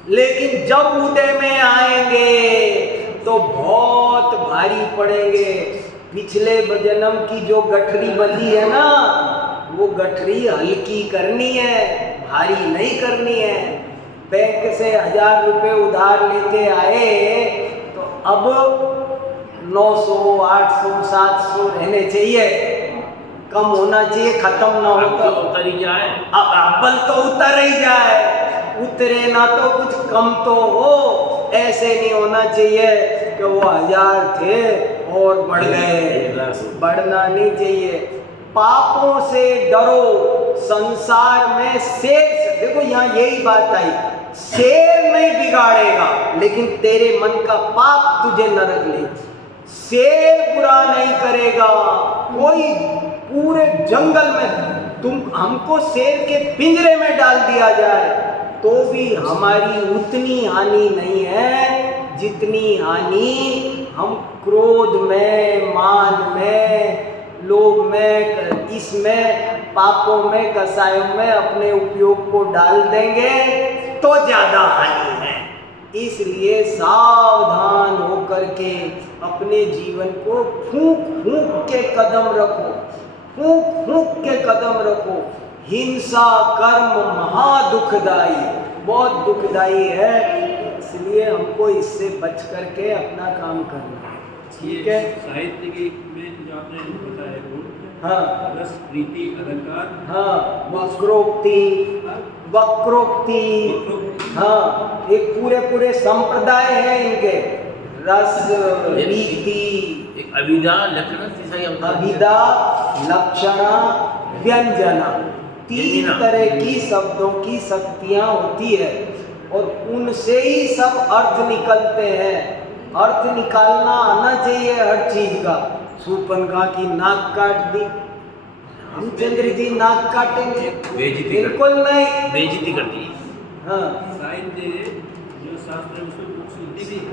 लेकिन जब उदय में आएंगे तो बहुत भारी पड़ेंगे। पिछले जन्म की जो गठरी बंधी है ना, वो गठरी हल्की करनी है, भारी नहीं करनी है। बैंक से 1000 रुपये उधार लेके आए तो अब 900, 800, 700 रहने चाहिए, कम होना चाहिए, खत्म ना हो तो उतर ही जाए। अब अव्वल तो उतर ही जाए, उतरे ना तो कुछ कम तो हो। ऐसे नहीं होना चाहिए कि वो 1000 थे और बढ़ गए, बढ़ना नहीं चाहिए। पापों से डरो, संसार में शेर, देखो यहाँ यही बात आई, शेर नहीं बिगाड़ेगा लेकिन तेरे मन का पाप तुझे नरक ले। शेर बुरा नहीं करेगा, कोई पूरे जंगल में तुम, हमको शेर के पिंजरे में डाल दिया जाए तो भी हमारी उतनी हानि नहीं है जितनी हानि हम क्रोध में, मान में, लोभ में, इसमें पापों में, कसायों में अपने उपयोग को डाल देंगे तो ज्यादा हानि है। इसलिए सावधान होकर के अपने जीवन को फूंक फूंक के कदम रखो, फूंक फूंक के कदम रखो। हिंसा कर्म महा दुखदाई, बहुत दुखदाई है, इसलिए हमको इससे बच करके अपना काम करना है। ठीक है, साहित्य की में जो आपने बताया वो, हाँ रस, प्रीति, अलंकार, हाँ, वक्रोक्ति, वक्रोक्ति, हाँ, एक पूरे पूरे संप्रदाय हैं इनके, रस, रीति, एक अभिधा, लक्षण, अभिधा, लक्षणा, व्यंजना, 3 तरह की शब्दों की शक्तियां होती है और उनसे ही सब अर्थ निकलते हैं। अर्थ निकालना आना चाहिए हर चीज का। शूर्पणखा की नाक काट दी, रामचंद्र जी नाक काटेंगे? बिल्कुल नहीं, बेइज्जती करती है। हाँ, साहित्य जो शास्त्र है उसमें मुख शुद्धि भी है।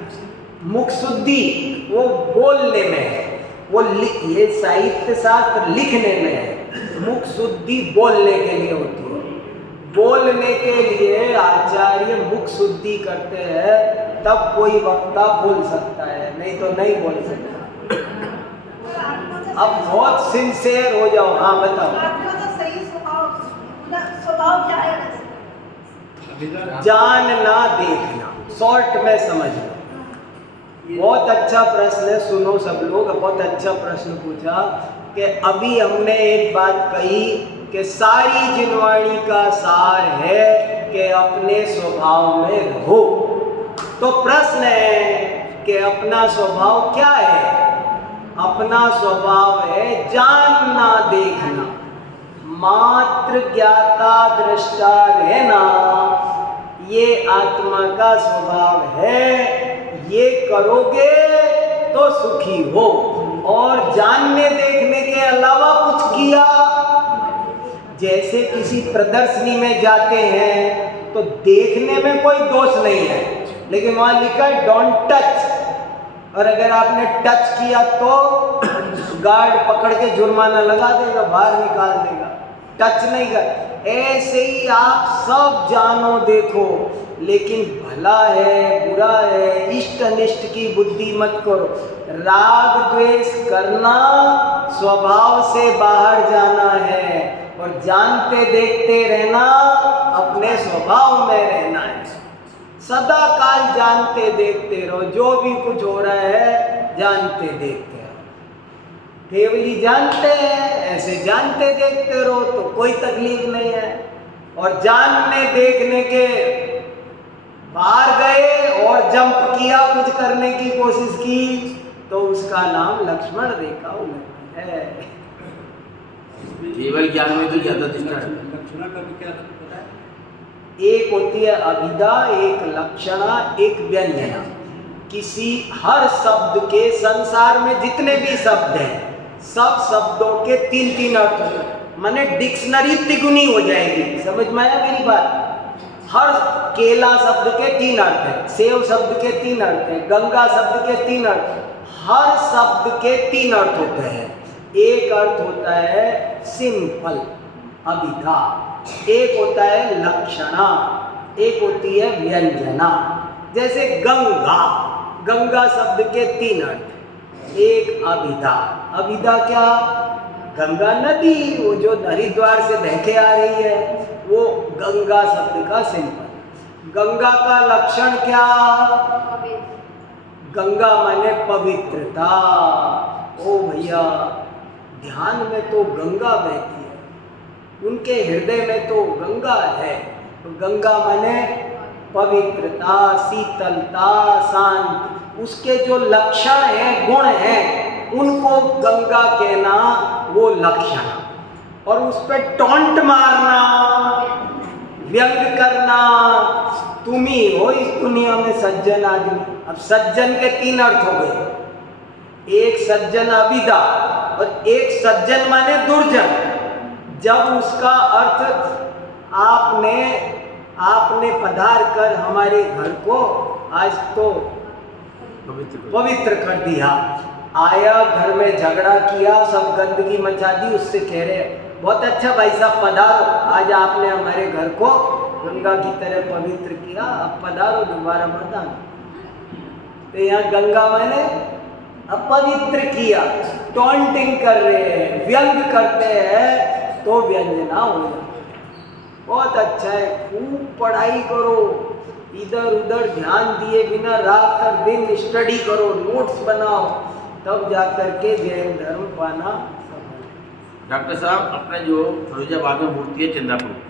मुख शुद्धि वो बोलने में है, वो ये साहित्य शास्त्र लिखने में है, मुख शुद्धि बोलने के लिए होती है। बोलने के लिए आचार्य मुख शुद्धि करते हैं, तब कोई वक्ता बोल सकता है, नहीं तो नहीं बोल सकता। अब बहुत सिंसियर हो जाओ। हाँ बताओ। आपका तो सही स्वभाव क्या है वैसे? जानना देखना, शॉर्ट में समझ लो। बहुत अच्छा प्रश्न है, सुनो सब लोग, बहुत अच्छा प्रश्न पूछा कि अभी हमने एक बात कही कि सारी जिनवाणी का सार है कि अपने स्वभाव में रहो। तो प्रश्न है कि अपना स्वभाव क्या है? अपना स्वभाव है जानना देखना, मात्र ज्ञाता दृष्टा रहना, ये आत्मा का स्वभाव है। ये करोगे तो सुखी हो, और जानने देखने के अलावा कुछ किया, जैसे किसी प्रदर्शनी में जाते हैं तो देखने में कोई दोष नहीं है, लेकिन वहां लिखा है डोंट टच, और अगर आपने टच किया तो गार्ड पकड़ के जुर्माना लगा देगा, बाहर निकाल देगा। टच नहीं कर। ऐसे ही आप सब जानो देखो, लेकिन भला है बुरा है, इष्ट अनिष्ट की बुद्धि मत करो। राग द्वेष करना स्वभाव से बाहर जाना है, और जानते देखते रहना अपने स्वभाव में रहना है। सदा काल जानते देखते रहो, जो भी कुछ हो रहा है जानते देखते रहो। केवली जानते हैं, ऐसे जानते देखते रहो तो कोई तकलीफ नहीं है। और जानने देखने के बाहर गए और जंप किया, कुछ करने की कोशिश की, तो उसका नाम लक्ष्मण रेखा उल्लंघन है। केवल ज्ञान में तो ज्यादा निष्ठा है। लक्षणा का भी क्या पता है? एक होती है अभिधा, एक लक्षणा, एक व्यंजना। किसी हर शब्द के, संसार में जितने भी शब्द हैं सब शब्दों के 3-3 अर्थ होते हैं। माने डिक्शनरी तिगुनी हो जाएगी। समझ में आया मेरी बात? हर केला शब्द के 3 अर्थ है, सेव शब्द के 3 अर्थ है, गंगा शब्द के 3 अर्थ, हर शब्द के 3 अर्थ होते हैं। एक अर्थ होता है सिंपल अभिधा, एक होता है लक्षणा, एक होती है व्यंजना। जैसे गंगा, गंगा शब्द के 3 अर्थ, एक अभिधा, अभिधा क्या? गंगा नदी, वो जो हरिद्वार से बह के आ रही है, वो गंगा शब्द का सिंपल। गंगा का लक्षण क्या? गंगा माने पवित्रता। ओ भैया, ध्यान में तो गंगा बहती है, उनके हृदय में तो गंगा है। तो गंगा माने पवित्रता, शीतलता, शांति। उसके जो लक्षण हैं, गुण हैं, उनको गंगा कहना, वो लक्षण। और उस पर टॉन्ट मारना, व्यंग करना, तुम ही हो इस दुनिया में सज्जन आदमी। अब सज्जन के 3 अर्थ हो गए, एक सज्जन अभिधा और एक सज्जन माने दुर्जन। जब उसका अर्थ आपने पधार कर हमारे घर को आज तो पवित्र कर दिया, आया घर में झगड़ा किया, सब गंदगी मचा दी, उससे कह रहे बहुत अच्छा भाई साहब पधारो, आज आपने हमारे घर को गंगा की तरह पवित्र किया, अब पधारो, दोबारा मत आना। तो यहाँ गंगा मैंने अपवित्र किया, टॉन्टिंग कर रहे हैं, व्यंग करते हैं, तो व्यंजना हो जाए। बहुत अच्छा है, खूब पढ़ाई करो, इधर उधर ध्यान दिए बिना रात तक दिन स्टडी करो, नोट्स बनाओ, तब जाकर के जैन धर्म पाना। डॉक्टर साहब, अपने जो फिरोजाबाद में मूर्ति है चंदापुर,